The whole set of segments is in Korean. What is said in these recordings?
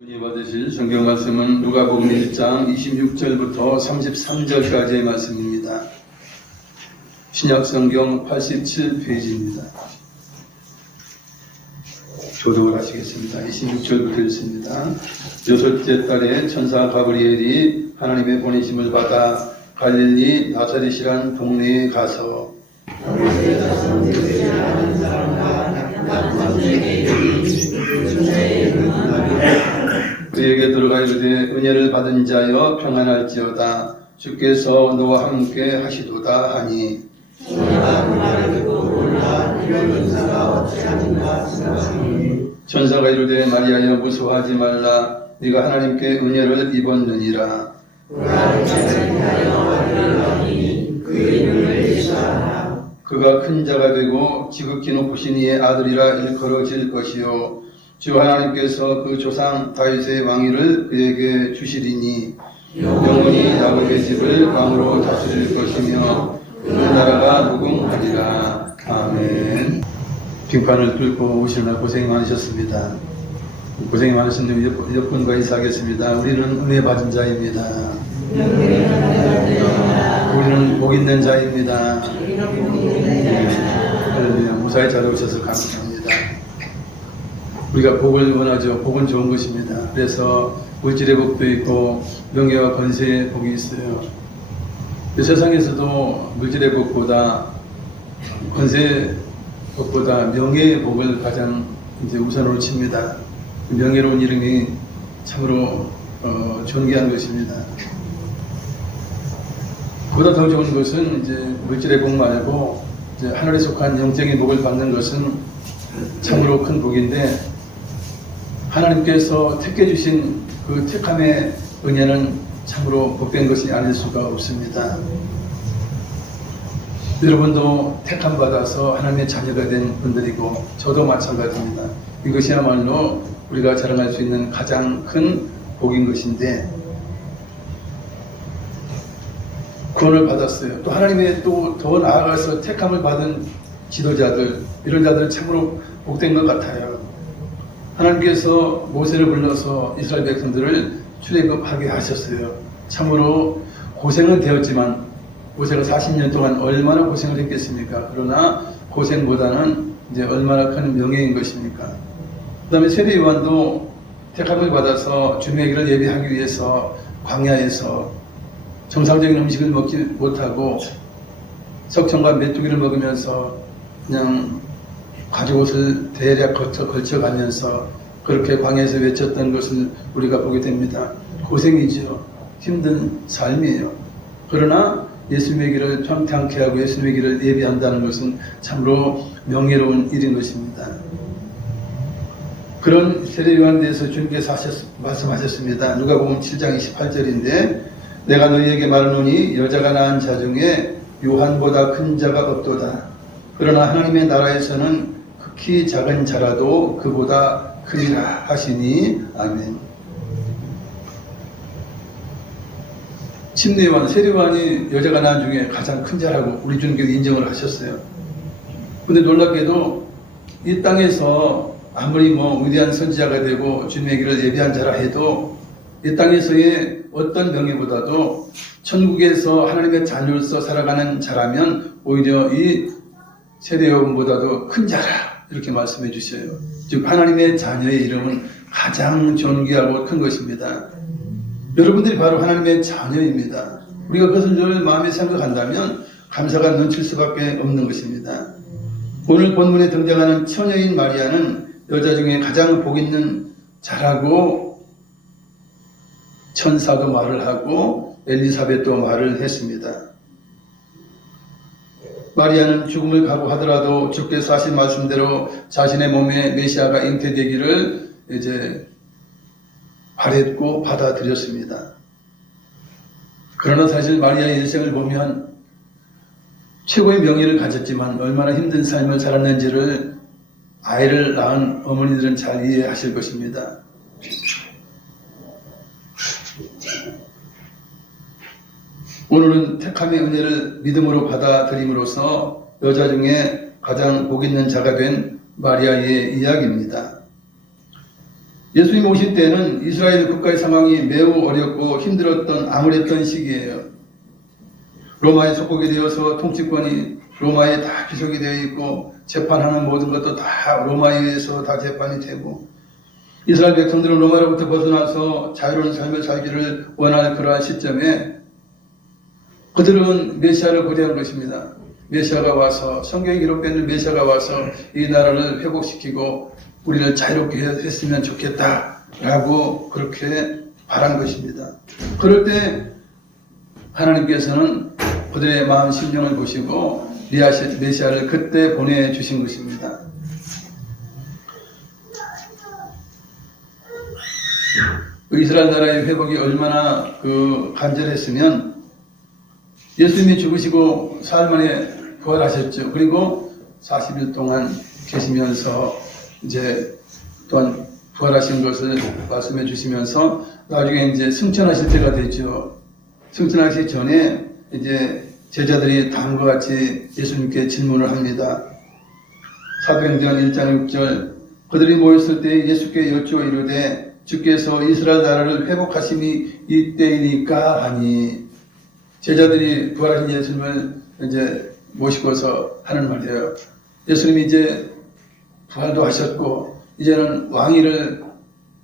은혜 받으실 성경 말씀은 누가복음 1장 26절부터 33절까지의 말씀입니다. 신약 성경 87페이지입니다. 교독을 하시겠습니다. 26절부터 읽습니다. 여섯째 달에 천사 가브리엘이 하나님의 보내심을 받아 갈릴리 나사렛이란 동네에 가서 그에게 들어가 이르되 은혜를 받은 자여 평안할지어다 주께서 너와 함께 하시도다 하니 천사가 이르되 마리아여 무서워하지 말라 네가 하나님께 은혜를 입었느니라. 그가 큰 자가 되고 지극히 높으신 이의 아들이라 일컬어질 것이요 주 하나님께서 그 조상 다윗의 왕위를 그에게 주시리니 영원히 야곱의 집을 왕으로 다스릴 것이며 그 나라가 무궁하리라. 아멘. 빙판을 뚫고 오시느라 고생이 많으셨습니다. 고생이 많으신 분 여러분과 인사하겠습니다. 우리는 은혜 받은 자입니다. 우리는 복 있는 자입니다. 할렐루야. 무사히 잘 오셔서 감사합니다. 우리가 복을 원하죠. 복은 좋은 것입니다. 그래서 물질의 복도 있고 명예와 권세의 복이 있어요. 세상에서도 물질의 복보다 권세의 복보다 명예의 복을 가장 이제 우선으로 칩니다. 명예로운 이름이 참으로 존귀한 것입니다. 보다 더 좋은 것은 이제 물질의 복 말고 이제 하늘에 속한 영적인 복을 받는 것은 참으로 큰 복인데 하나님께서 택해 주신 그 택함의 은혜는 참으로 복된 것이 아닐 수가 없습니다. 여러분도 택함 받아서 하나님의 자녀가 된 분들이고 저도 마찬가지입니다. 이것이야말로 우리가 자랑할 수 있는 가장 큰 복인 것인데 구원을 받았어요. 또 하나님의 또 더 나아가서 택함을 받은 지도자들 이런 자들은 참으로 복된 것 같아요. 하나님께서 모세를 불러서 이스라엘 백성들을 출애굽하게 하셨어요. 참으로 고생은 되었지만 모세가 40년 동안 얼마나 고생을 했겠습니까? 그러나 고생보다는 이제 얼마나 큰 명예인 것입니까? 그 다음에 세례 요한도 택함을 받아서 주님의 길을 예비하기 위해서 광야에서 정상적인 음식을 먹지 못하고 석청과 메뚜기를 먹으면서 그냥 가죽옷을 대략 걸쳐가면서 그렇게 광야에서 외쳤던 것을 우리가 보게 됩니다. 고생이죠. 힘든 삶이에요. 그러나 예수님의 길을 평탄케 하고 예수님의 길을 예비한다는 것은 참으로 명예로운 일인 것입니다. 그런 세례요한에 대해서 주님께서 말씀하셨습니다. 누가복음 7장 28절인데 내가 너희에게 말하노니 여자가 낳은 자 중에 요한보다 큰 자가 없도다. 그러나 하나님의 나라에서는 극히 작은 자라도 그보다 크리라 하시니 아멘. 침례요한, 세례요한이 여자가 낳은 중에 가장 큰 자라고 우리 주님께서 인정을 하셨어요. 근데 놀랍게도 이 땅에서 아무리 위대한 선지자가 되고 주님의 길을 예비한 자라 해도 이 땅에서의 어떤 명예보다도 천국에서 하나님의 자녀로서 살아가는 자라면 오히려 이 세례요한보다도 큰 자라 이렇게 말씀해 주셔요. 즉 하나님의 자녀의 이름은 가장 존귀하고 큰 것입니다. 여러분들이 바로 하나님의 자녀입니다. 우리가 그것을 늘 마음에 생각한다면 감사가 넘칠 수밖에 없는 것입니다. 오늘 본문에 등장하는 처녀인 마리아는 여자 중에 가장 복 있는 자라고 천사도 말을 하고 엘리사벳도 말을 했습니다. 마리아는 죽음을 각오하더라도 주께서 하신 말씀대로 자신의 몸에 메시아가 잉태되기를 이제 바랬고 받아들였습니다. 그러나 사실 마리아의 일생을 보면 최고의 명예를 가졌지만 얼마나 힘든 삶을 살았는지를 아이를 낳은 어머니들은 잘 이해하실 것입니다. 오늘은 택함의 은혜를 믿음으로 받아들임으로써 여자 중에 가장 복 있는 자가 된 마리아의 이야기입니다. 예수님 오실 때는 이스라엘 국가의 상황이 매우 어렵고 힘들었던 암울했던 시기예요. 로마에 속국이 되어서 통치권이 로마에 다 귀속이 되어 있고 재판하는 모든 것도 다 로마에 의해서 다 재판이 되고 이스라엘 백성들은 로마로부터 벗어나서 자유로운 삶을 살기를 원할 그러한 시점에 그들은 메시아를 고대한 것입니다. 메시아가 와서 성경에 기록되어 있는 메시아가 와서 이 나라를 회복시키고 우리를 자유롭게 했으면 좋겠다라고 그렇게 바란 것입니다. 그럴 때 하나님께서는 그들의 마음 심령을 보시고 메시아를 그때 보내주신 것입니다. 이스라엘 나라의 회복이 얼마나 간절했으면 예수님이 죽으시고 사흘 만에 부활하셨죠. 그리고 40일 동안 계시면서 이제 또한 부활하신 것을 말씀해 주시면서 나중에 이제 승천하실 때가 되죠. 승천하시기 전에 이제 제자들이 다음과 같이 예수님께 질문을 합니다. 사도행전 1장 6절 그들이 모였을 때 예수께 여쭈어 이르되 주께서 이스라엘 나라를 회복하심이 이때이니까 하니 제자들이 부활하신 예수님을 이제 모시고서 하는 말이에요. 예수님이 이제 부활도 하셨고 이제는 왕위를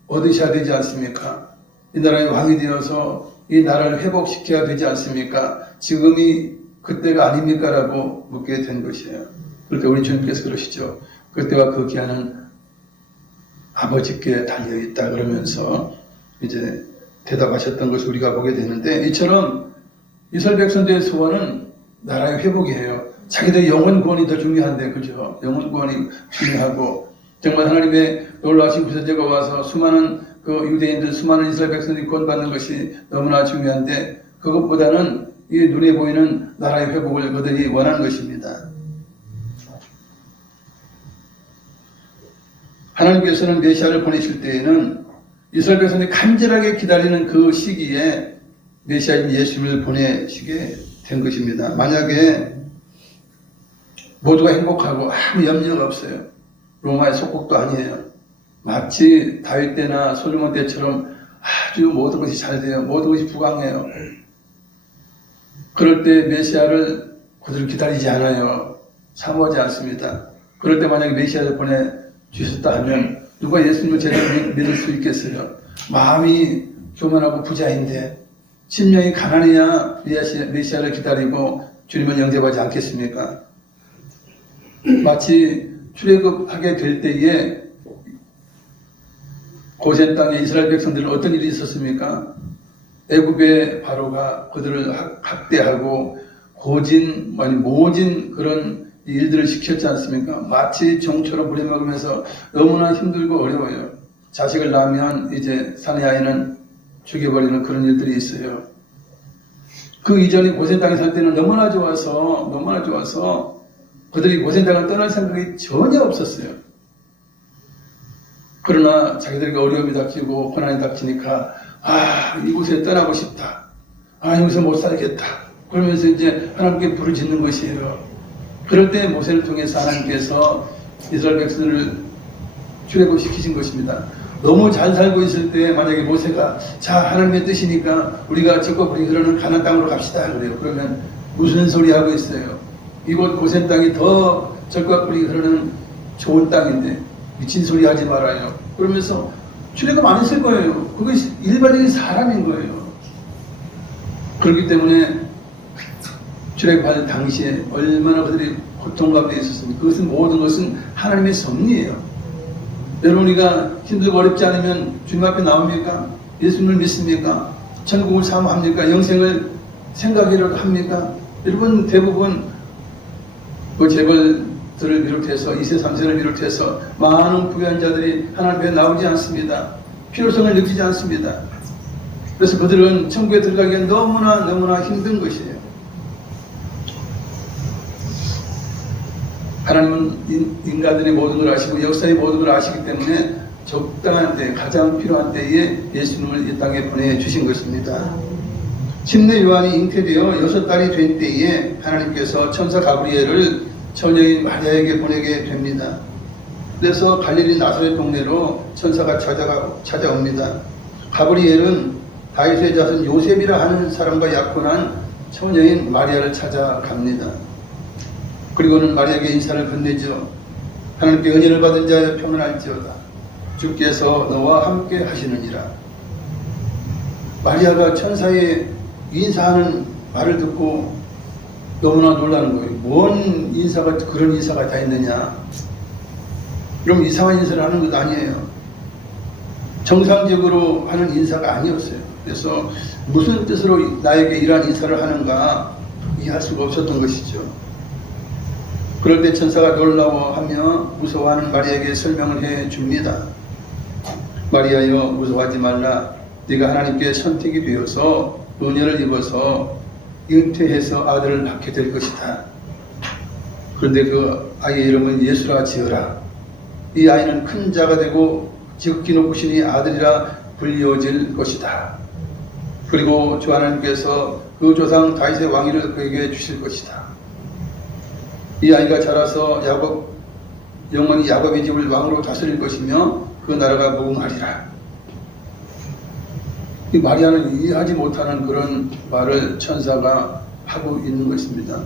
얻으셔야 되지 않습니까? 이 나라의 왕이 되어서 이 나라를 회복시켜야 되지 않습니까? 지금이 그때가 아닙니까? 라고 묻게 된 것이에요. 그럴 때 우리 주님께서 그러시죠. 그때와 그 기한은 아버지께 달려있다 그러면서 이제 대답하셨던 것을 우리가 보게 되는데 이처럼 이스라엘 백성들의 소원은 나라의 회복이에요. 자기들의 영혼 구원이 더 중요한데 그죠? 영혼 구원이 중요하고 정말 하나님의 놀라우신 구세주가 와서 수많은 유대인들 수많은 이스라엘 백성들이 구원받는 것이 너무나 중요한데 그것보다는 이 눈에 보이는 나라의 회복을 그들이 원하는 것입니다. 하나님께서는 메시아를 보내실 때에는 이스라엘 백성들이 간절하게 기다리는 그 시기에 메시아인 예수님을 보내시게 된 것입니다. 만약에 모두가 행복하고 아무 염려가 없어요. 로마의 속국도 아니에요. 마치 다윗 때나 솔로몬 때처럼 아주 모든 것이 잘 돼요. 모든 것이 부강해요. 그럴 때 메시아를 그들을 기다리지 않아요. 사모하지 않습니다. 그럴 때 만약에 메시아를 보내주셨다 하면 누가 예수님을 제대로 믿을 수 있겠어요? 마음이 교만하고 부자인데 심령이 가난해야 메시아를 기다리고 주님을 영접하지 않겠습니까? 마치 출애굽하게 될 때에 고센 땅에 이스라엘 백성들은 어떤 일이 있었습니까? 애굽의 바로가 그들을 학대하고 모진 그런 일들을 시켰지 않습니까? 마치 종처럼 부려먹으면서 너무나 힘들고 어려워요. 자식을 낳으면 이제 사내 아이는 죽여버리는 그런 일들이 있어요. 그 이전에 고센 땅에 살 때는 너무나 좋아서 그들이 고센 땅을 떠날 생각이 전혀 없었어요. 그러나 자기들에게 어려움이 닥치고 고난이 닥치니까 이곳에 떠나고 싶다. 이곳에 못 살겠다. 그러면서 이제 하나님께 부르짖는 것이에요. 그럴 때 모세를 통해서 하나님께서 이스라엘 백성들을 출애굽시키신 것입니다. 너무 잘 살고 있을 때 만약에 모세가 하나님의 뜻이니까 우리가 적과 불이 흐르는 가나안 땅으로 갑시다 그래요. 그러면 무슨 소리 하고 있어요? 이곳 고센 땅이 더 적과 불이 흐르는 좋은 땅인데 미친 소리 하지 말아요. 그러면서 출애굽 안 했을 거예요. 그것이 일반적인 사람인 거예요. 그렇기 때문에 출애굽할 당시에 얼마나 그들이 고통 가운데 있었습니까? 모든 것은 하나님의 섭리예요. 여러분 우리가 힘들고 어렵지 않으면 주님 앞에 나옵니까? 예수님을 믿습니까? 천국을 사모합니까? 영생을 생각이라도 합니까? 여러분 대부분 그 재벌들을 비롯해서 2세 3세를 비롯해서 많은 부유한 자들이 하나님 앞에 나오지 않습니다. 필요성을 느끼지 않습니다. 그래서 그들은 천국에 들어가기엔 너무나 힘든 것이에요. 하나님은 인간들의 모든 걸 아시고 역사의 모든 걸 아시기 때문에 적당한 때, 가장 필요한 때에 예수님을 이 땅에 보내주신 것입니다. 침례 요한이 잉태되어 6달이 된 때에 하나님께서 천사 가브리엘을 처녀인 마리아에게 보내게 됩니다. 그래서 갈릴리 나사렛 동네로 천사가 찾아옵니다. 가브리엘은 다윗의 자손 요셉이라 하는 사람과 약혼한 처녀인 마리아를 찾아갑니다. 그리고는 마리아에게 인사를 건네죠. 하나님께 은혜를 받은 자여 평안할지어다. 주께서 너와 함께 하시느니라. 마리아가 천사의 인사하는 말을 듣고 너무나 놀라는 거예요. 뭔 인사가 그런 인사가 다 있느냐. 그럼 이상한 인사를 하는 것 아니에요. 정상적으로 하는 인사가 아니었어요. 그래서 무슨 뜻으로 나에게 이러한 인사를 하는가 이해할 수가 없었던 것이죠. 그럴 때 천사가 놀라워하며 무서워하는 마리아에게 설명을 해 줍니다. 마리아여 무서워하지 말라. 네가 하나님께 선택이 되어서 은혜를 입어서 잉태해서 아들을 낳게 될 것이다. 그런데 그 아이의 이름은 예수라 지어라. 이 아이는 큰 자가 되고 지극히 높으신 이 아들이라 불리어질 것이다. 그리고 주 하나님께서 그 조상 다윗의 왕위를 그에게 주실 것이다. 이 아이가 자라서 영원히 야곱의 집을 왕으로 다스릴 것이며 그 나라가 무궁하리라. 이 마리아는 이해하지 못하는 그런 말을 천사가 하고 있는 것입니다.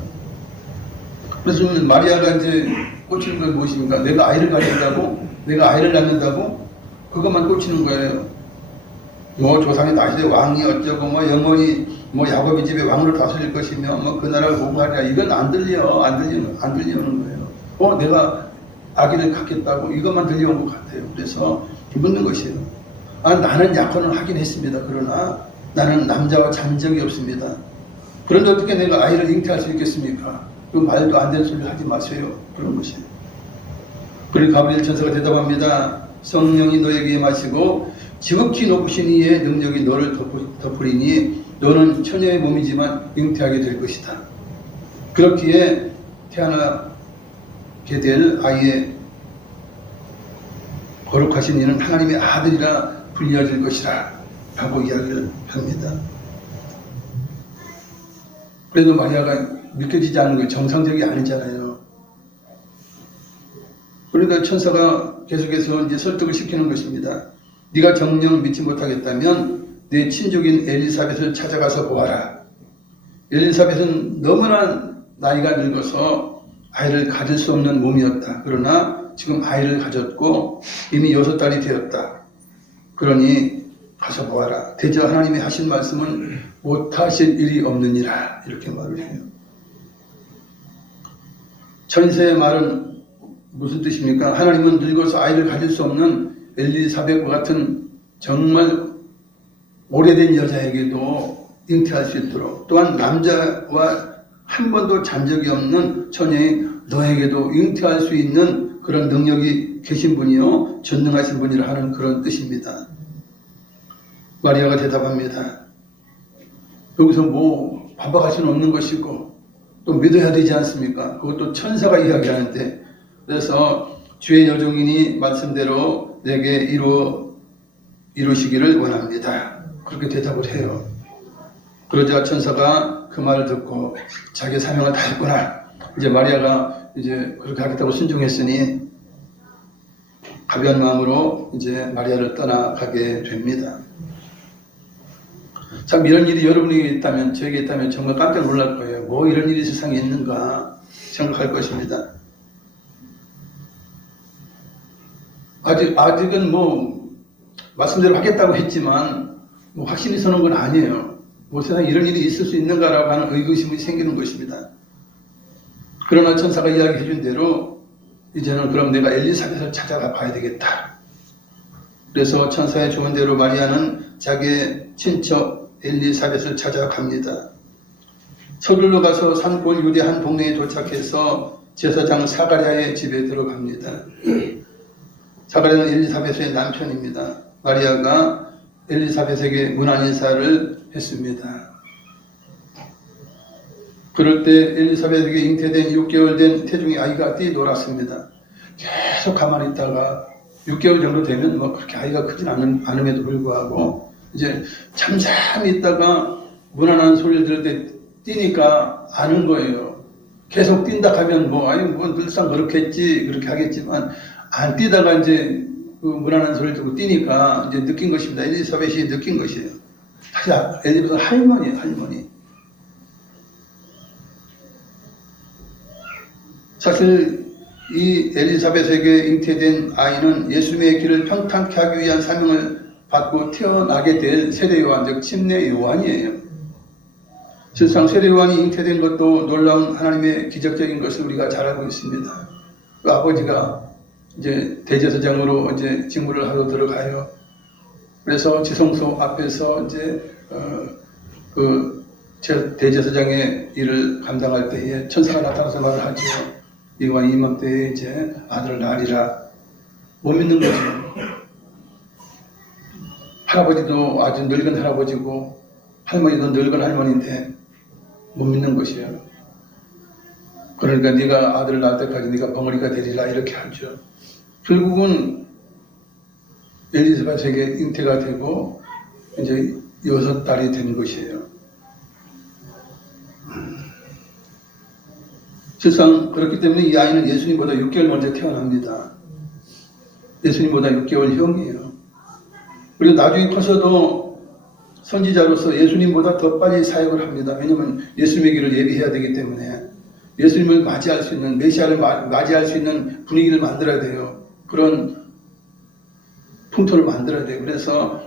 그래서 마리아가 이제 꽂히는 건 무엇입니까? 내가 아이를 가진다고? 내가 아이를 낳는다고? 그것만 꽂히는 거예요. 뭐 조상이 다윗의 왕이 어쩌고 뭐 영원히 뭐 야곱의 집의 왕으로 다스릴 것이며 뭐 그 나라가 무궁하리라. 이건 안 들려오는 거예요. 내가 아기를 갖겠다고 이것만 들려온 것 같아요. 그래서 묻는 것이에요. 나는 약혼을 하긴 했습니다. 그러나 나는 남자와 잔 적이 없습니다. 그런데 어떻게 내가 아이를 잉태할 수 있겠습니까? 그 말도 안 되는 소리 하지 마세요. 그런 것이에요. 그리고 가브리엘 천사가 대답합니다. 성령이 너에게 임하시고 지극히 높으신 이의 능력이 너를 덮으리니 너는 처녀의 몸이지만 잉태하게 될 것이다. 그렇기에 태어나게 될 아이의 거룩하신 이는 하나님의 아들이라 불리어질 것이라 라고 이야기를 합니다. 그래도 마리아가 믿겨지지 않은 게 정상적이 아니잖아요. 그러니까 천사가 계속해서 이제 설득을 시키는 것입니다. 네가 정녕 믿지 못하겠다면 내 친족인 엘리사벳을 찾아가서 보아라. 엘리사벳은 너무나 나이가 늙어서 아이를 가질 수 없는 몸이었다. 그러나 지금 아이를 가졌고 이미 6달이 되었다. 그러니 가서 보아라. 대저 하나님이 하신 말씀은 못하실 일이 없느니라. 이렇게 말을 해요. 천사의 말은 무슨 뜻입니까? 하나님은 늙어서 아이를 가질 수 없는 엘리사벳과 같은 정말 오래된 여자에게도 잉태할 수 있도록, 또한 남자와 한 번도 잔 적이 없는 처녀인 너에게도 잉태할 수 있는 그런 능력이 계신 분이요 전능하신 분이라 하는 그런 뜻입니다. 마리아가 대답합니다. 여기서 뭐 반박할 수는 없는 것이고 또 믿어야 되지 않습니까? 그것도 천사가 이야기하는데, 그래서 주의 여종이니 말씀대로 내게 이루시기를 원합니다. 그렇게 대답을 해요. 그러자 천사가 그 말을 듣고 자기 사명을 다 했구나. 이제 마리아가 이제 그렇게 하겠다고 순종했으니 가벼운 마음으로 이제 마리아를 떠나가게 됩니다. 참 이런 일이 여러분에게 있다면, 저에게 있다면 정말 깜짝 놀랄 거예요. 뭐 이런 일이 세상에 있는가 생각할 것입니다. 아직은 뭐 말씀대로 하겠다고 했지만 뭐 확신이 서는 건 아니에요. 뭐 세상에 이런 일이 있을 수 있는가라고 하는 의구심이 생기는 것입니다. 그러나 천사가 이야기해 준 대로 이제는 그럼 내가 엘리사벳을 찾아가 봐야 되겠다. 그래서 천사의 조언 대로 마리아는 자기의 친척 엘리사벳을 찾아갑니다. 서둘러 가서 산골 유대 한 동네에 도착해서 제사장 사가랴의 집에 들어갑니다. 사가랴는 엘리사벳의 남편입니다. 마리아가 엘리사벳에게 문안 인사를 했습니다. 그럴 때 엘리사벳에게 잉태된 6개월 된 태중의 아이가 뛰놀았습니다. 계속 가만히 있다가 6개월 정도 되면 뭐 그렇게 아이가 크진 않음에도 불구하고 이제 잠잠히 있다가 무난한 소리를 들을 때 뛰니까 아는 거예요. 계속 뛴다 하면 뭐 늘상 그렇게 하겠지만 안 뛰다가 이제 그 무난한 소리를 듣고 뛰니까 이제 느낀 것입니다. 엘리사벳이 느낀 것이에요. 사실 엘리사벳은 할머니예요, 할머니. 사실 이 엘리사벳에게 잉태된 아이는 예수님의 길을 평탄케 하기 위한 사명을 받고 태어나게 될 세례 요한, 즉 침례 요한이에요. 실상 세례 요한이 잉태된 것도 놀라운 하나님의 기적적인 것을 우리가 잘 알고 있습니다. 그 아버지가 이제 대제사장으로 이제 직무를 하러 들어가요. 그래서 지성소 앞에서 이제 그 대제사장의 일을 감당할 때에 천사가 나타나서 말을 하죠. 이와 이맘때에 이제 아들을 낳으리라. 못 믿는 거죠. 할아버지도 아주 늙은 할아버지고 할머니도 늙은 할머니인데 못 믿는 것이에요. 그러니까 네가 아들을 낳을 때까지 네가 벙어리가 되리라 이렇게 하죠. 결국은 엘리사벳에게 잉태가 되고 이제 6달이 된 것이에요. 실상 그렇기 때문에 이 아이는 예수님보다 6개월 먼저 태어납니다. 예수님보다 6개월 형이에요. 그리고 나중에 커서도 선지자로서 예수님보다 더 빨리 사역을 합니다. 왜냐하면 예수님의 길을 예비해야 되기 때문에 예수님을 맞이할 수 있는, 메시아를 맞이할 수 있는 분위기를 만들어야 돼요. 그런 풍토를 만들어야 돼요. 그래서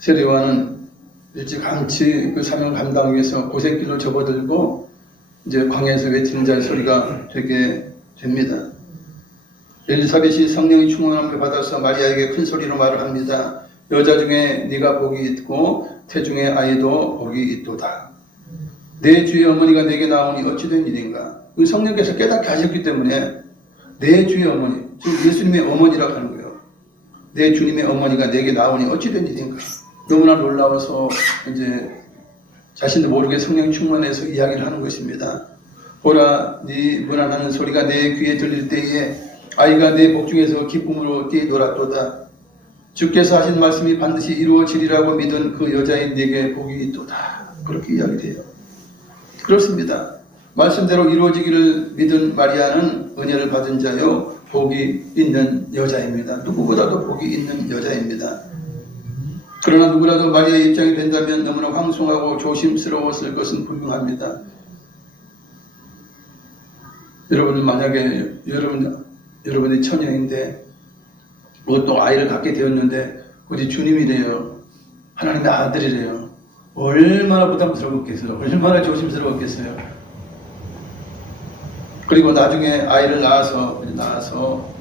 세례 요한은 일찌감치 그 사명을 감당하기 위해서 고생길로 접어들고 이제 광야에서 외치는 자의 소리가 되게 됩니다. 엘리사벳이 성령의 충만함을 받아서 마리아에게 큰 소리로 말을 합니다. 여자 중에 네가 복이 있고 태중의 아이도 복이 있도다. 내 주의 어머니가 내게 나오니 어찌 된 일인가. 그 성령께서 깨닫게 하셨기 때문에 내 주의 어머니, 즉 예수님의 어머니라고 하는 거예요. 내 주님의 어머니가 내게 나오니 어찌 된 일인가. 너무나 놀라워서 이제 자신도 모르게 성령 충만해서 이야기를 하는 것입니다. 보라, 네 무난하는 소리가 내 귀에 들릴 때에 아이가 내 복중에서 기쁨으로 뛰놀았도다. 주께서 하신 말씀이 반드시 이루어지리라고 믿은 그 여자인 네게 복이 있도다. 그렇게 이야기돼요. 그렇습니다. 말씀대로 이루어지기를 믿은 마리아는 은혜를 받은 자요 복이 있는 여자입니다. 누구보다도 복이 있는 여자입니다. 그러나 누구라도 마리아의 입장이 된다면 너무나 황송하고 조심스러웠을 것은 분명합니다. 여러분은 만약에 여러분이 처녀인데 또 아이를 갖게 되었는데 어디 주님이래요. 하나님의 아들이래요. 얼마나 부담스러웠겠어요. 얼마나 조심스러웠겠어요. 그리고 나중에 아이를 낳아서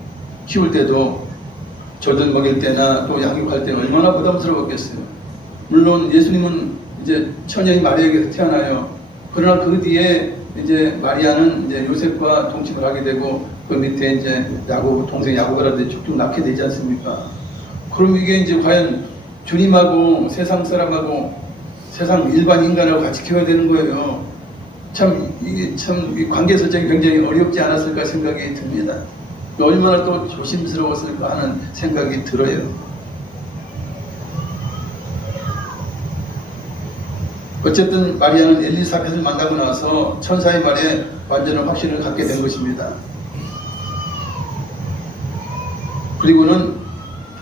키울 때도 젖을 먹일 때나 또 양육할 때 얼마나 부담스러웠겠어요. 물론 예수님은 이제 처녀인 마리아에게서 태어나요. 그러나 그 뒤에 이제 마리아는 이제 요셉과 동침을 하게 되고 그 밑에 이제 동생 야고보라든지 쭉쭉 낳게 되지 않습니까? 그럼 이게 이제 과연 주님하고 세상 사람하고 세상 일반 인간하고 같이 키워야 되는 거예요. 이게 이 관계 설정이 굉장히 어렵지 않았을까 생각이 듭니다. 얼마나 또 조심스러웠을까 하는 생각이 들어요. 어쨌든 마리아는 엘리사벳을 만나고 나서 천사의 말에 완전한 확신을 갖게 된 것입니다. 그리고는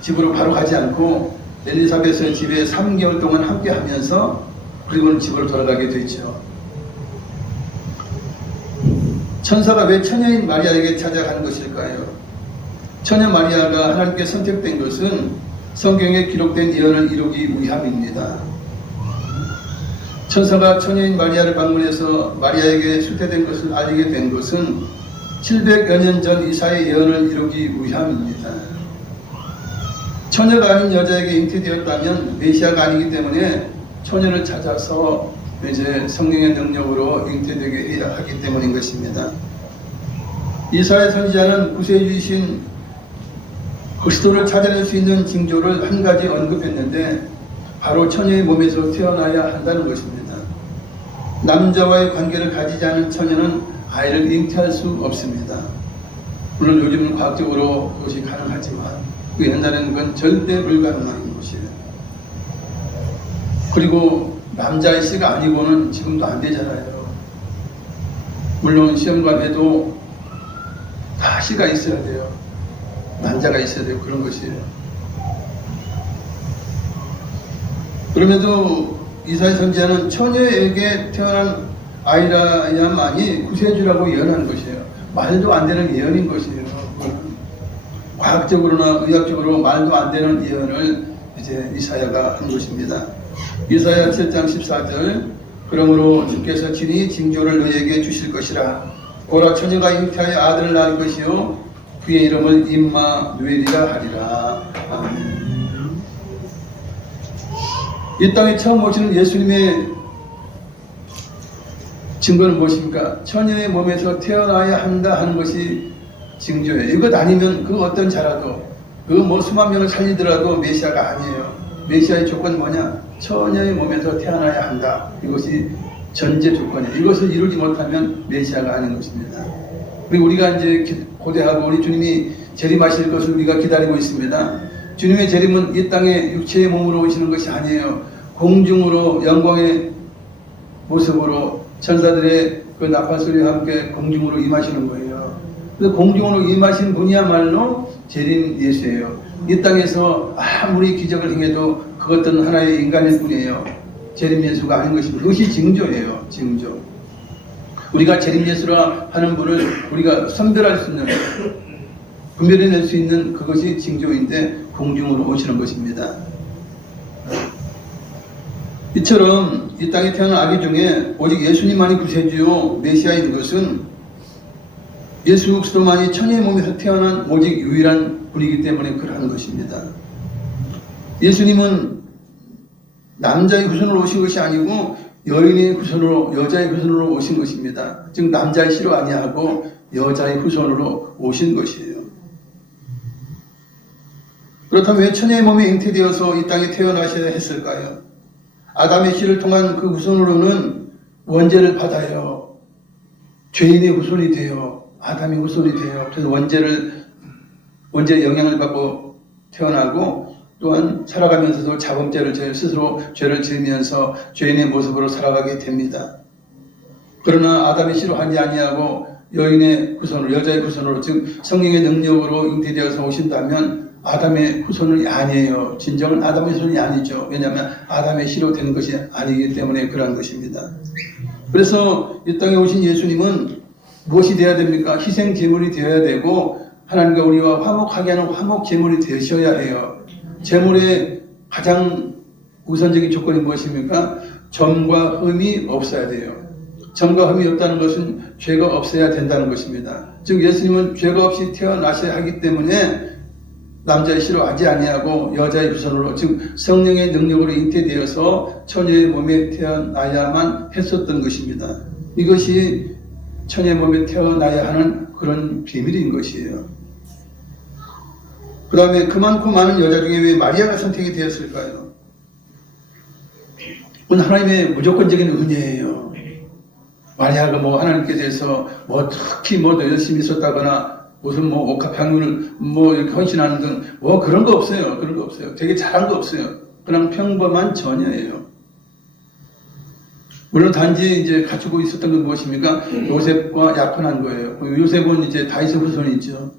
집으로 바로 가지 않고 엘리사벳은 집에 3개월 동안 함께 하면서 그리고는 집으로 돌아가게 되죠. 천사가 왜 처녀인 마리아에게 찾아가는 것일까요? 처녀 마리아가 하나님께 선택된 것은 성경에 기록된 예언을 이루기 위함입니다. 천사가 처녀인 마리아를 방문해서 마리아에게 수태된 것을 알리게 된 것은 700여 년 전 이사의 예언을 이루기 위함입니다. 처녀가 아닌 여자에게 잉태되었다면 메시아가 아니기 때문에 처녀를 찾아서 이제 성령의 능력으로 잉태되게 해야 하기 때문인 것입니다. 이사야 선지자는 구세주이신 그리스도를 찾아낼 수 있는 징조를 한 가지 언급했는데 바로 처녀의 몸에서 태어나야 한다는 것입니다. 남자와의 관계를 가지지 않은 처녀는 아이를 잉태할 수 없습니다. 물론 요즘은 과학적으로 그것이 가능하지만 그 옛날에는 그건 절대 불가능한 것이에요. 그리고 남자의 씨가 아니고는 지금도 안 되잖아요. 물론 시험관 해도 다 가시가 있어야 돼요. 난자가 있어야 돼요. 그런 것이에요. 그럼에도 이사야 선지자는 처녀에게 태어난 아이라야만이 구세주라고 예언한 것이에요. 말도 안 되는 예언인 것이에요. 과학적으로나 의학적으로 말도 안 되는 예언을 이제 이사야가 한 것입니다. 이사야 7장 14절 그러므로 주께서 친히 징조를 너희에게 주실 것이라. 보라 처녀가 잉태하여 아들을 낳을 것이요 그의 이름을 임마누엘이라 하리라. 아멘. 이 땅에 처음 오시는 예수님의 증거는 무엇입니까? 처녀의 몸에서 태어나야 한다 하는 것이 징조예요. 이것 아니면 그 어떤 자라도 그 뭐 수만 명을 살리더라도 메시아가 아니에요. 메시아의 조건은 뭐냐? 처녀의 몸에서 태어나야 한다. 이것이 전제 조건이에요. 이것을 이루지 못하면 메시아가 아닌 것입니다. 그리고 우리가 이제 고대하고 우리 주님이 재림하실 것을 우리가 기다리고 있습니다. 주님의 재림은 이 땅에 육체의 몸으로 오시는 것이 아니에요. 공중으로 영광의 모습으로 천사들의 그 나팔 소리와 함께 공중으로 임하시는 거예요. 그래서 공중으로 임하신 분이야말로 재림 예수예요. 이 땅에서 아무리 기적을 행해도 그것들은 하나의 인간일 뿐이에요. 재림 예수가 아닌 것입니다. 그것이 징조예요. 징조. 우리가 재림 예수라 하는 분을 우리가 선별할 수 있는, 분별해낼 수 있는 그것이 징조인데 공중으로 오시는 것입니다. 이처럼 이 땅에 태어난 아기 중에 오직 예수님만이 구세주요 메시아인 것은 예수 그리스도만이 처녀의 몸에서 태어난 오직 유일한 분이기 때문에 그러한 것입니다. 예수님은 남자의 후손으로 오신 것이 아니고 여인의 후손으로, 여자의 후손으로 오신 것입니다. 즉 남자의 씨로 아니하고 여자의 후손으로 오신 것이에요. 그렇다면 왜 처녀의 몸에 잉태되어서 이 땅에 태어나셔야 했을까요? 아담의 씨를 통한 그 후손으로는 원죄를 받아요. 죄인의 후손이 돼요. 아담의 후손이 돼요. 그래서 원죄의 영향을 받고 태어나고 또한 살아가면서도 자범죄를 스스로 죄를 지으면서 죄인의 모습으로 살아가게 됩니다. 그러나 아담의 씨로 하지 아니하고 여인의 후손으로, 여자의 후손으로, 즉 성령의 능력으로 잉태되어서 오신다면 아담의 후손이 아니에요. 진정은 아담의 후손이 아니죠. 왜냐하면 아담의 씨로 된 것이 아니기 때문에 그러한 것입니다. 그래서 이 땅에 오신 예수님은 무엇이 되어야 됩니까? 희생 제물이 되어야 되고 하나님과 우리와 화목하게 하는 화목 제물이 되셔야 해요. 제물의 가장 우선적인 조건이 무엇입니까? 점과 흠이 없어야 돼요. 점과 흠이 없다는 것은 죄가 없어야 된다는 것입니다. 즉 예수님은 죄가 없이 태어나셔야 하기 때문에 남자의 씨로 하지 아니하고 여자의 후손으로, 즉 성령의 능력으로 잉태되어서 처녀의 몸에 태어나야만 했었던 것입니다. 이것이 처녀의 몸에 태어나야 하는 그런 비밀인 것이에요. 그 다음에 그만큼 많은 여자 중에 왜 마리아가 선택이 되었을까요? 그건 하나님의 무조건적인 은혜예요. 마리아가 뭐 하나님께 대해서 뭐 특히 뭐 열심히 있었다거나 무슨 뭐 옥합향유를 뭐 이렇게 헌신하는 등 뭐 그런 거 없어요. 그런 거 없어요. 되게 잘한 거 없어요. 그냥 평범한 처녀예요. 물론 단지 이제 갖추고 있었던 건 무엇입니까? 요셉과 약혼한 거예요. 요셉은 이제 다윗의 후손이죠.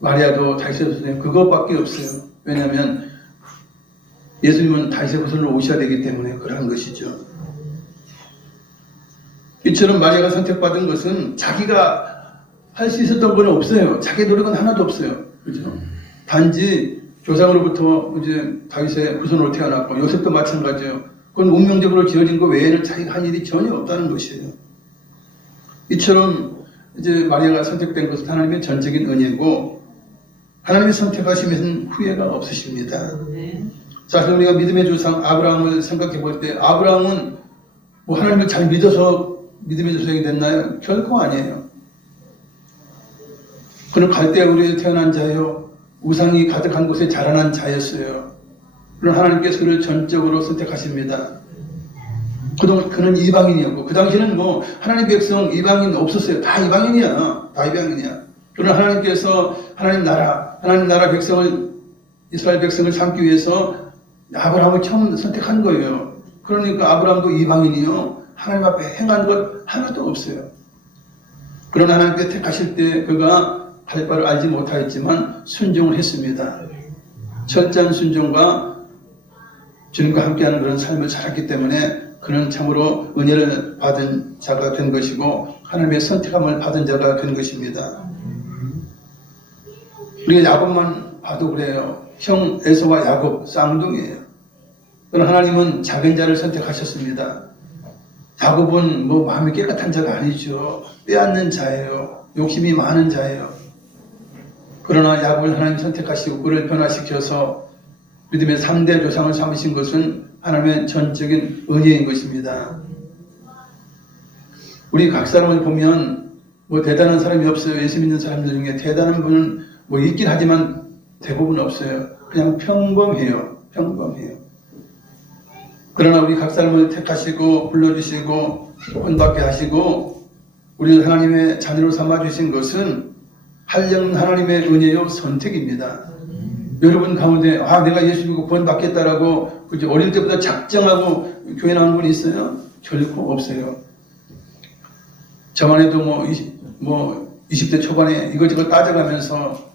마리아도 다윗의 후손이에요. 그것밖에 없어요. 왜냐하면 예수님은 다윗의 후손으로 오셔야 되기 때문에 그러한 것이죠. 이처럼 마리아가 선택받은 것은 자기가 할 수 있었던 건 없어요. 자기 노력은 하나도 없어요. 그죠? 단지 조상으로부터 이제 다윗의 후손으로 태어났고 요셉도 마찬가지예요. 그건 운명적으로 지어진 것 외에는 자기가 한 일이 전혀 없다는 것이에요. 이처럼 이제 마리아가 선택된 것은 하나님의 전적인 은혜고 하나님의 선택하심에는 후회가 없으십니다. 자, 그럼 우리가 믿음의 조상 아브라함을 생각해 볼 때 아브라함은 뭐 하나님을 잘 믿어서 믿음의 조상이 됐나요? 결코 아니에요. 그는 갈대아 우리에 태어난 자요, 우상이 가득한 곳에 자라난 자였어요. 그런 하나님께서 그를 전적으로 선택하십니다. 그동안 그는 이방인이었고 그 당시에는 뭐 하나님 백성 이방인 없었어요. 다 이방인이야. 다 이방인이야. 그러나 하나님께서 하나님 나라 백성을, 이스라엘 백성을 삼기 위해서 아브라함을 처음 선택한 거예요. 그러니까 아브라함도 이방인이요, 하나님 앞에 행한 것 하나도 없어요. 그러나 하나님께 택하실 때 그가 할 바를 알지 못하였지만 순종을 했습니다. 철저한 순종과 주님과 함께하는 그런 삶을 살았기 때문에 그는 참으로 은혜를 받은 자가 된 것이고 하나님의 선택함을 받은 자가 된 것입니다. 우리가 야곱만 봐도 그래요. 형 에서와 야곱 쌍둥이에요. 그러나 하나님은 작은 자를 선택하셨습니다. 야곱은 뭐 마음이 깨끗한 자가 아니죠. 빼앗는 자예요. 욕심이 많은 자예요. 그러나 야곱을 하나님 선택하시고 그를 변화시켜서 믿음의 3대 조상을 삼으신 것은 하나님의 전적인 은혜인 것입니다. 우리 각 사람을 보면 뭐 대단한 사람이 없어요. 예수 믿는 사람들 중에 대단한 분은 뭐 있긴 하지만 대부분 없어요. 그냥 평범해요. 평범해요. 그러나 우리 각 사람을 택하시고 불러주시고 본받게 하시고 우리를 하나님의 자녀로 삼아주신 것은 한령 하나님의 은혜요 선택입니다. 여러분 가운데 내가 예수 믿고 구원받겠다라고 어릴 때부터 작정하고 교회 나온 분이 있어요? 결코 없어요. 저만 해도 뭐 20대 초반에 이것저것 따져가면서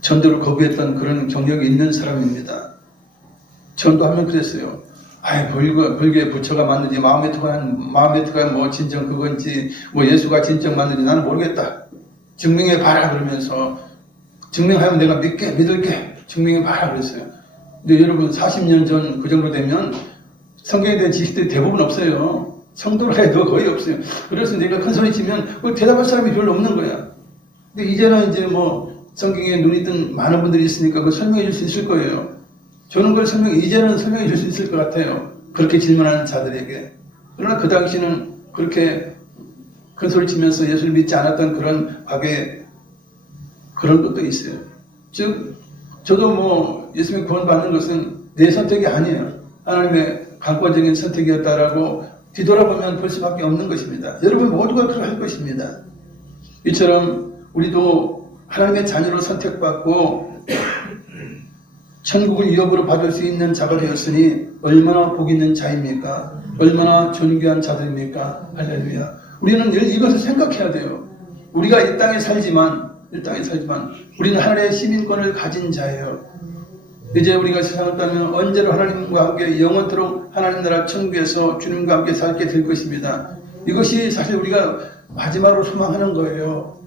전도를 거부했던 그런 경력이 있는 사람입니다. 전도하면 그랬어요. 불교의 부처가 맞는지 마음메트가 뭐 진정 그건지 뭐 예수가 진정 맞는지 나는 모르겠다. 증명해 봐라 그러면서 증명하면 내가 믿을게 증명해 봐라 그랬어요. 근데 여러분 40년 전 그 정도 되면 성경에 대한 지식들이 대부분 없어요. 성도로 해도 거의 없어요. 그래서 내가 큰 소리 치면 대답할 사람이 별로 없는 거야. 근데 이제는 이제 뭐 성경에 눈이 뜬 많은 분들이 있으니까 그걸 설명해 줄 수 있을 거예요. 저는 그걸 이제는 설명해 줄 수 있을 것 같아요. 그렇게 질문하는 자들에게. 그러나 그 당시는 그렇게 큰 소리 치면서 예수를 믿지 않았던 그런 박에 그런 것도 있어요. 즉, 저도 뭐 예수 믿고 구원받는 것은 내 선택이 아니에요. 하나님의 강권적인 선택이었다라고 뒤돌아보면 볼 수밖에 없는 것입니다. 여러분 모두가 그럴 것입니다. 이처럼 우리도 하나님의 자녀로 선택받고 천국을 위협으로 받을 수 있는 자가 되었으니 얼마나 복 있는 자입니까? 얼마나 존귀한 자들입니까? 할렐루야. 우리는 늘 이것을 생각해야 돼요. 우리가 이 땅에 살지만 우리는 하나님의 시민권을 가진 자예요. 이제 우리가 세상을 떠나면 언제로 하나님과 함께 영원토록 하나님 나라 천국에서 주님과 함께 살게 될 것입니다. 이것이 사실 우리가 마지막으로 소망하는 거예요.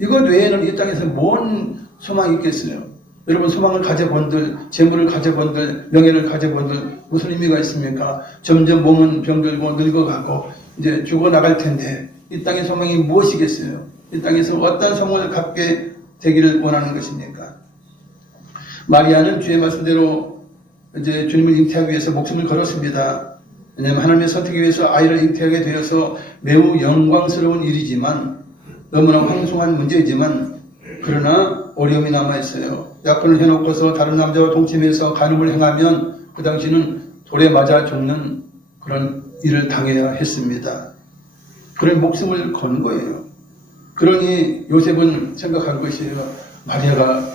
이것 외에는 이 땅에서 뭔 소망이 있겠어요? 여러분 소망을 가져본들, 재물을 가져본들, 명예를 가져본들 무슨 의미가 있습니까? 점점 몸은 병들고 늙어가고 이제 죽어나갈 텐데 이 땅의 소망이 무엇이겠어요? 이 땅에서 어떤 소망을 갖게 되기를 원하는 것입니까? 마리아는 주의 말씀대로 이제 주님을 잉태하기 위해서 목숨을 걸었습니다. 왜냐하면 하나님의 선택을 위해서 아이를 잉태하게 되어서 매우 영광스러운 일이지만 너무나 황송한 문제이지만 그러나 어려움이 남아있어요. 약혼을 해놓고서 다른 남자와 동침해서 간음을 행하면 그 당시는 돌에 맞아 죽는 그런 일을 당해야 했습니다. 그런 목숨을 건 거예요. 그러니 요셉은 생각한 것이에요. 마리아가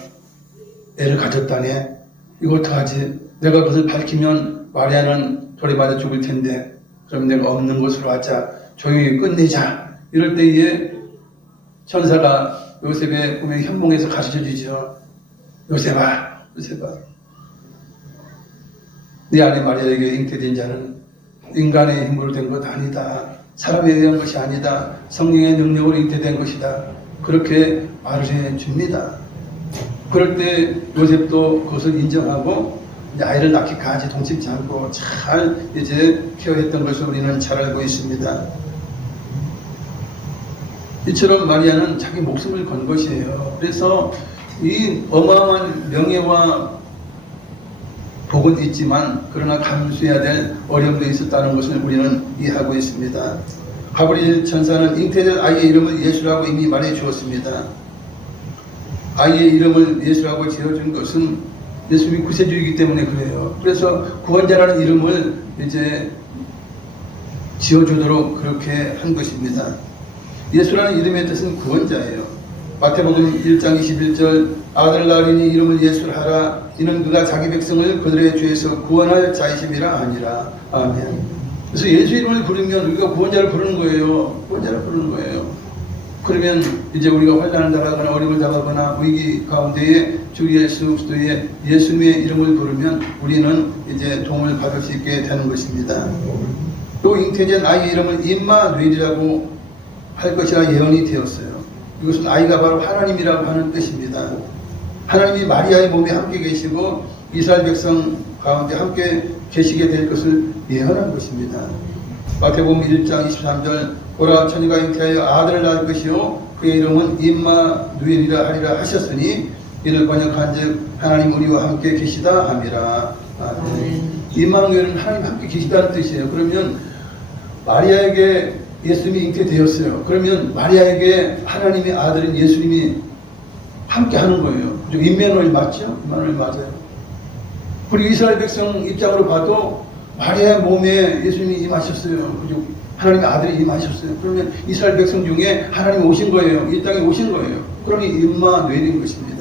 애를 가졌다네. 이거 어떡하지? 내가 그것을 밝히면 마리아는 돌에 맞아 죽을 텐데 그럼 내가 없는 곳으로 하자. 조용히 끝내자. 이럴 때에 천사가 요셉의 꿈에 현몽에서 가르쳐주죠. 요셉아. 네 아내 마리아에게 잉태된 자는 인간의 힘으로 된 것 아니다. 사람에 의한 것이 아니다. 성령의 능력으로 잉태된 것이다. 그렇게 말을 해줍니다. 그럴 때 요셉도 그것을 인정하고 이제 아이를 낳기까지 동침지 않고 잘 이제 케어했던 것을 우리는 잘 알고 있습니다. 이처럼 마리아는 자기 목숨을 건 것이에요. 그래서 이 어마어마한 명예와 복은 있지만 그러나 감수해야 될 어려움도 있었다는 것을 우리는 이해하고 있습니다. 가브리엘 천사는 잉태될 아이의 이름을 예수라고 이미 말해 주었습니다. 아이의 이름을 예수라고 지어준 것은 예수님이 구세주이기 때문에 그래요. 그래서 구원자라는 이름을 이제 지어주도록 그렇게 한 것입니다. 예수라는 이름의 뜻은 구원자예요. 마태복음 1장 21절 아들 낳으리니 이름을 예수라 하라. 이는 그가 자기 백성을 그들의 죄에서 구원할 자이심이라 하니라. 아멘. 그래서 예수 이름을 부르면 우리가 구원자를 부르는 거예요. 구원자를 부르는 거예요. 그러면 이제 우리가 환난을 당하거나 어려움을 당하거나 위기 가운데에 주 예수 그리스도의 예수님의 이름을 부르면 우리는 이제 도움을 받을 수 있게 되는 것입니다. 또 잉태된 아이의 이름을 임마누엘이라고 할 것이라 예언이 되었어요. 이것은 아이가 바로 하나님이라고 하는 뜻입니다. 하나님이 마리아의 몸에 함께 계시고 이스라엘 백성 가운데 함께 계시게 될 것을 예언한 것입니다. 마태복음 1장 23절 보라 처녀가 잉태하여 아들을 낳을 것이요 그의 이름은 임마누엘이라 하리라 하셨으니 이를 번역한즉 하나님 우리와 함께 계시다 함이라. 임마누엘은 하나님 함께 계시다는 뜻이에요. 그러면 마리아에게 예수님이 잉태되었어요. 그러면 마리아에게 하나님의 아들인 예수님이 함께 하는 거예요. 임마누엘 맞죠? 임마누엘 맞아요. 그리고 이스라엘 백성 입장으로 봐도 마리아의 몸에 예수님이 임하셨어요. 그리고 하나님의 아들이 임하셨어요. 그러면 이스라엘 백성 중에 하나님이 오신 거예요. 이 땅에 오신 거예요. 그러니 임마누엘인 것입니다.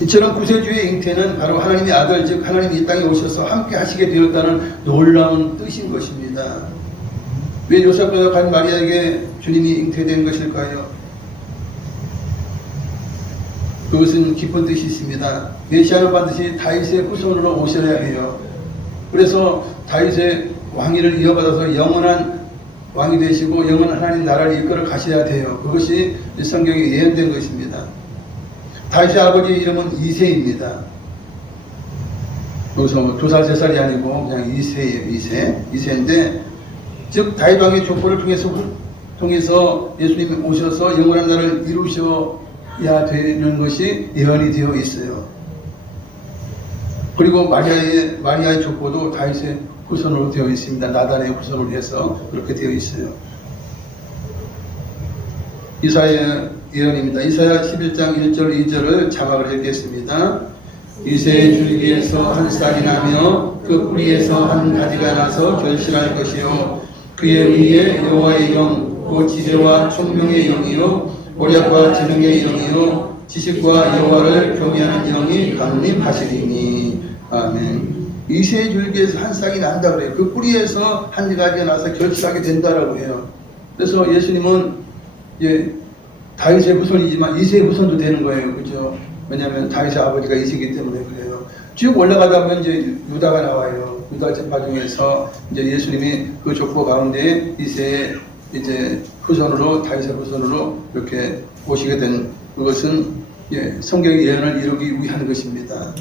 이처럼 구세주의 잉태는 바로 하나님의 아들, 즉 하나님이 이 땅에 오셔서 함께 하시게 되었다는 놀라운 뜻인 것입니다. 왜 요셉보다 간 마리아에게 주님이 잉태된 것일까요? 그것은 깊은 뜻이 있습니다. 메시아는 반드시 다윗의 후손으로 오셔야 해요. 그래서 다윗의 왕위를 이어받아서 영원한 왕이 되시고 영원한 하나님 나라를 이끌어 가셔야 돼요. 그것이 성경에 예언된 것입니다. 다윗의 아버지의 이름은 이새입니다. 여기서 2살, 3살이 아니고 그냥 이새예요. 이새인데 즉 다윗 왕의 족보를 통해서 예수님이 오셔서 영원한 나라를 이루셔야 되는 것이 예언이 되어 있어요. 그리고 마리아의 족보도 다윗의 후손으로 되어 있습니다. 나단의 후손으로 해서 그렇게 되어 있어요. 이사야 예언입니다. 이사야 11장 1절 2절을 자막을 읽겠습니다. 이새의 줄기에서 한 싹이 나며 그 뿌리에서 한 가지가 나서 결실할 것이요 그의 위에 여호와의 영, 곧 지혜와 총명의 영이요 모략과 지능의 영이요 지식과 여호와를 경외하는 영이 강림하시리니. 아멘. 이새의 줄기에서 한 싹이 난다 그래요. 그 뿌리에서 한 가지가 나서 결실하게 된다라고 해요. 그래서 예수님은 다윗의 후손이지만 이새의 후손도 되는 거예요. 그죠? 왜냐하면 다윗의 아버지가 이새이기 때문에 그래요. 쭉 올라가다 보면 이제 유다가 나와요. 유다 제파 중에서 이제 예수님이 그 족보 가운데 이새의 이제 후손으로 다윗의 후손으로 이렇게 오시게 된 그것은 성경의 예언을 이루기 위한 것입니다.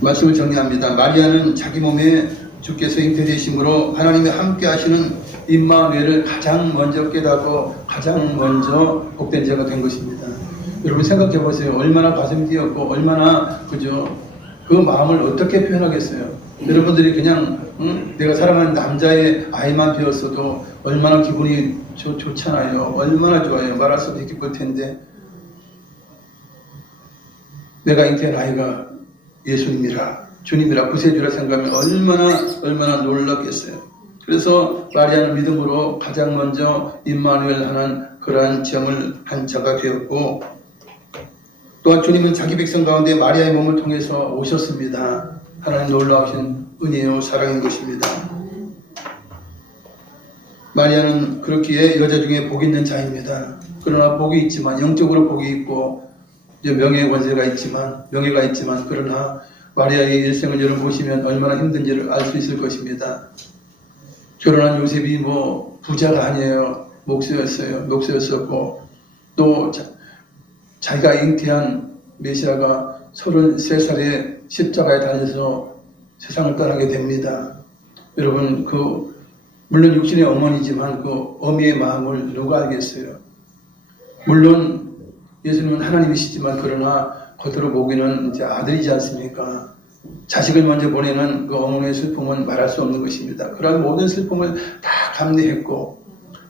말씀을 정리합니다. 마리아는 자기 몸에 주께서 잉태되심으로 하나님이 함께 하시는 임마누엘을 가장 먼저 깨닫고 가장 먼저 복된 자가 된 것입니다. 여러분 생각해 보세요. 얼마나 가슴이 뛰었고 얼마나 그죠? 그 마음을 어떻게 표현하겠어요? 여러분들이 그냥 내가 사랑하는 남자의 아이만 되었어도 얼마나 기분이 좋잖아요. 얼마나 좋아요. 말할 수도 기쁠 텐데 내가 잉태한 아이가 예수님이라 주님이라 구세주라 생각하면 얼마나 놀랐겠어요. 그래서 마리아는 믿음으로 가장 먼저 임마누엘 하는 그러한 지형을 한 자가 되었고 또한 주님은 자기 백성 가운데 마리아의 몸을 통해서 오셨습니다. 하나님 놀라우신 은혜요 사랑인 것입니다. 마리아는 그렇기에 여자 중에 복 있는 자입니다. 그러나 복이 있지만 영적으로 복이 있고 명예의 권세가 있지만 명예가 있지만 그러나 마리아의 일생을 여러분 보시면 얼마나 힘든지를 알 수 있을 것입니다. 결혼한 요셉이 부자가 아니에요. 목수였었고 또 자기가 잉태한 메시아가 33살에 십자가에 달려서 세상을 떠나게 됩니다. 여러분 물론 육신의 어머니지만 그 어미의 마음을 누가 알겠어요. 물론 예수님은 하나님이시지만 그러나 겉으로 보기는 이제 아들이지 않습니까? 자식을 먼저 보내는 그 어머니의 슬픔은 말할 수 없는 것입니다. 그런 모든 슬픔을 다 감내했고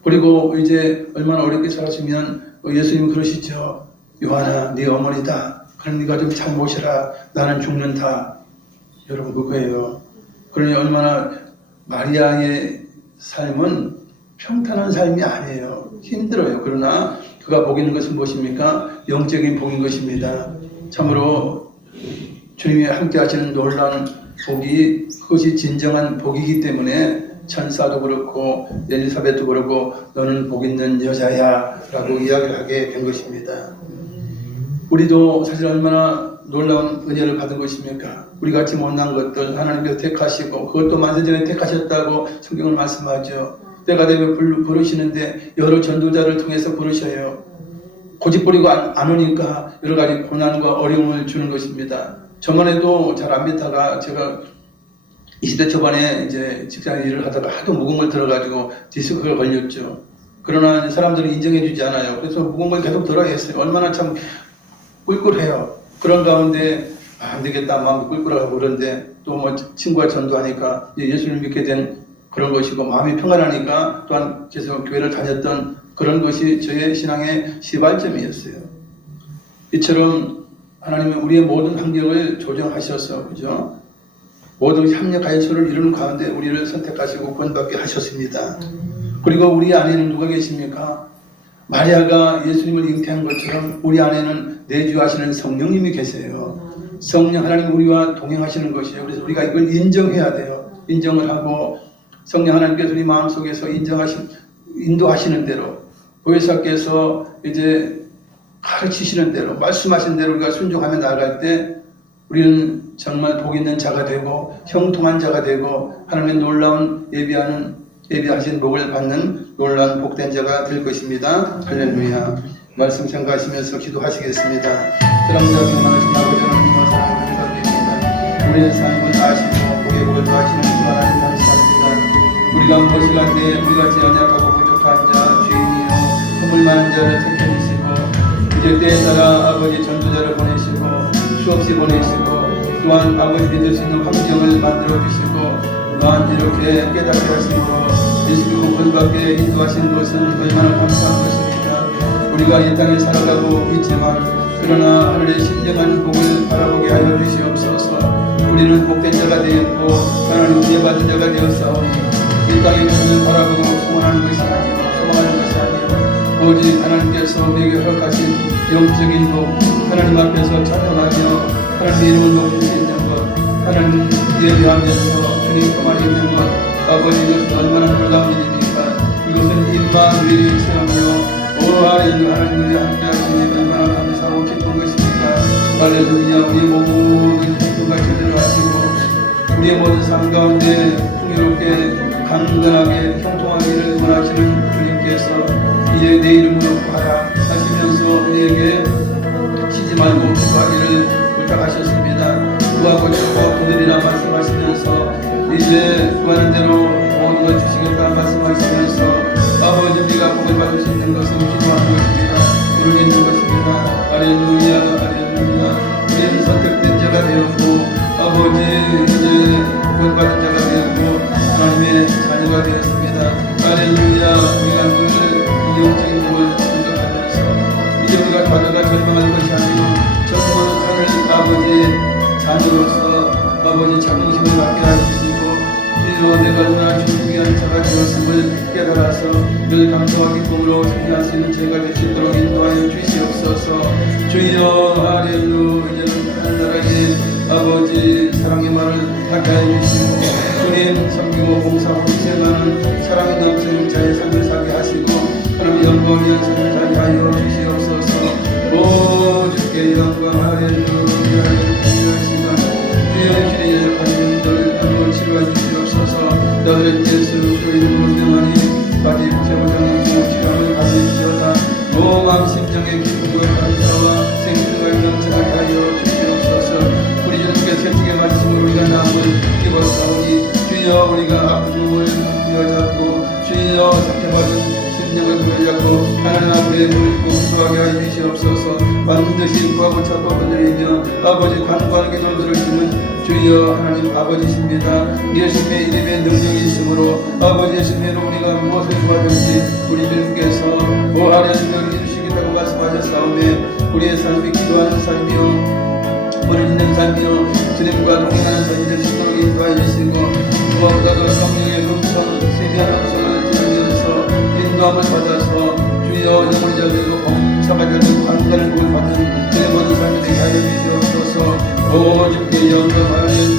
그리고 이제 얼마나 어렵게 살았으면 예수님은 그러시죠. 요한아 네 어머니다. 그럼 네가 좀 잘 모셔라. 나는 죽는다. 여러분 그거예요. 그러니 얼마나 마리아의 삶은 평탄한 삶이 아니에요. 힘들어요. 그러나 그가 복 있는 것은 무엇입니까? 영적인 복인 것입니다. 참으로 주님이 함께 하시는 놀라운 복이 그것이 진정한 복이기 때문에 천사도 그렇고 엘리사벳도 그렇고 너는 복 있는 여자야 라고 이야기를 하게 된 것입니다. 우리도 사실 얼마나 놀라운 은혜를 받은 것입니까? 우리 같이 못난 것들 하나님께서 택하시고 그것도 만세전에 택하셨다고 성경을 말씀하죠. 때가 되면 부르시는데 여러 전도자를 통해서 부르셔요. 고집부리고 안 오니까 여러 가지 고난과 어려움을 주는 것입니다. 저번에도 잘 안 믿다가 제가 20대 초반에 이제 직장 일을 하다가 하도 무거운 걸 들어가지고 디스크가 걸렸죠. 그러나 사람들은 인정해 주지 않아요. 그래서 무거운 걸 계속 들어야 했어요. 얼마나 참 꿀꿀해요. 그런 가운데 안 되겠다 마음이 꿀꿀하고 그런데 또 뭐 친구가 전도하니까 예수를 믿게 된 그런 것이고 마음이 평안하니까 또한 계속 교회를 다녔던 그런 것이 저의 신앙의 시발점이었어요. 이처럼 하나님은 우리의 모든 환경을 조정하셔서 그죠? 모든 협력하여 서를 이루는 가운데 우리를 선택하시고 구원받게 하셨습니다. 그리고 우리 안에는 누가 계십니까? 마리아가 예수님을 잉태한 것처럼 우리 안에는 내주하시는 성령님이 계세요. 성령 하나님 우리와 동행하시는 것이에요. 그래서 우리가 이걸 인정해야 돼요. 인정을 하고 성령 하나님께서 우리 마음속에서 인도하시는 대로 보혜사께서 이제 가르치시는 대로 말씀하시는 대로 우리가 순종하며 나아갈 때 우리는 정말 복 있는 자가 되고 형통한 자가 되고 하나님의 놀라운 예비하신 복을 받는 놀라운 복된 자가 될 것입니다. 할렐루야. 말씀 생각하시면서 기도하시겠습니다. 사랑하는 하나님 아버지 하나님과 사랑을 감사드립니다. 우리의 삶을 아시고 복의 복을 더하시는 주 하나님 감사합니다. 우리가 무엇을 한데 우리같이 연약하고 부족한 자 죄인이요 허물 많은 자를 택해주시고 이제 때에 따라 아버지 전도자를 보내시고 수없이 보내시고 또한 아버지 믿을 수 있는 환경을 만들어주시고 또한 이렇게 깨닫게 하시고 예수님을 구원받게 인도하신 것은 얼마나 감사한 것입니까? 우리가 이 땅에 살아가고 있지만 그러나 하늘의 신령한 복을 바라보게 하여 주시옵소서. 우리는 복된 자가 되었고 하나님 은혜 받은 자가 되었사오니 이 땅의 것을 바라보고 소원하는 것이 아니고 소망하는 것이 아니고 오직 하나님께서 우리에게 허락하신 영적인 복 하나님 앞에서 찬양하며 하나님의 이름을 높일 수 있는 것 하나님 예배하면서 주님 가만히 있는 것 아버지 이것은 얼마나 놀라운 일입니까? 이것은 임마누엘의 체험이요 오 하나님 하나님과 함께 하시니 얼마나 감사하고 기쁜 것입니까? 할렐루야. 우리의 모든 행동과 제대로 하시고 우리의 모든 삶 가운데 풍요롭게 강건하게 형통하기를 원하시는 주님께서 이제 내 이름으로 구하라 하시면서 우리에게 쉬지 말고 기도하기를 부탁하셨습니다. 구하고 찾고 그들이라 말씀하시면서 이제 구하는 대로 모든 걸 주시겠다 말씀하시면서 아버지 우리가 복을 받을 수 있는 것은 기도하는 것입니다. 부르짖는 것입니다. 할렐루야 할렐루야. 우리는 선택된 자가 되었고 아버지 이제 구원받은 자가 되었고 하나님의 자녀가 되었습니다. 할렐루야. 우리가 그 영적인 복을 생각하면서 이제 우리가 가다가 절망할 것이 아니고 정말 하늘 아버지 자녀로서 아버지 자긍심을 갖게 하시고 주여 내가 얼마나 중요한 자가 되었음을 깨달아서 늘 감사와 기쁨으로 승리할 수 있는 제가 될 수 있도록 인도하여 주시옵소서. 주여 할렐루야. 하늘나라의 아버지 사랑의 말을 하게 하여 주시고 주님 섬기고 봉사하고 희생하는 사랑이 넘치는 자의 삶을 살게 하시고 하나님 영광 위한 삶을 살게 하여 주시옵소서. 오 주께 영광 할렐루야 할렐루야. 시간 주여 주의 연약한 분들 한번 치료해 주시옵소서. 너를 예수 그리스도로 명하니 바디 제보장의 치료를 받으시어다. 몸 심정의 기쁨과 감사와 생명을 넘쳐나게 하여 주시옵소서. 우리 주님께 채찍에 맞으심으로 우리가 남을 입었사오니 주여 우리가 아픈 몸을 부여잡고 주여 상처받은 심령을 부여잡고 하나님 앞에 물고 기도하게 하여 주시옵소서. 반드시 구하고 찾고 건드리며 아버지 간구하는 기도 들으시는 주여 하나님 아버지십니다. 예수님의 이름에 능력이 있으므로 아버지 예수님으로 우리가 무엇을 구하든지 우리 주님께서 할렐루야 이루시겠다고 말씀하셨사오매 우리의 삶이 기도하는 삶이요 부르짖는 삶이요 주님과 동행하는 삶이 될 수 있도록 인도하여 주시고 무엇보다도 성령의 음성 세미한 음성을 들으면서 인도함을 받아서 주여 영혼이 되고 봉사가 되는 관건을 복을 받는 주의 모든 삶이 되게 하여 주시옵소서. 오 주께 영광 할렐루야.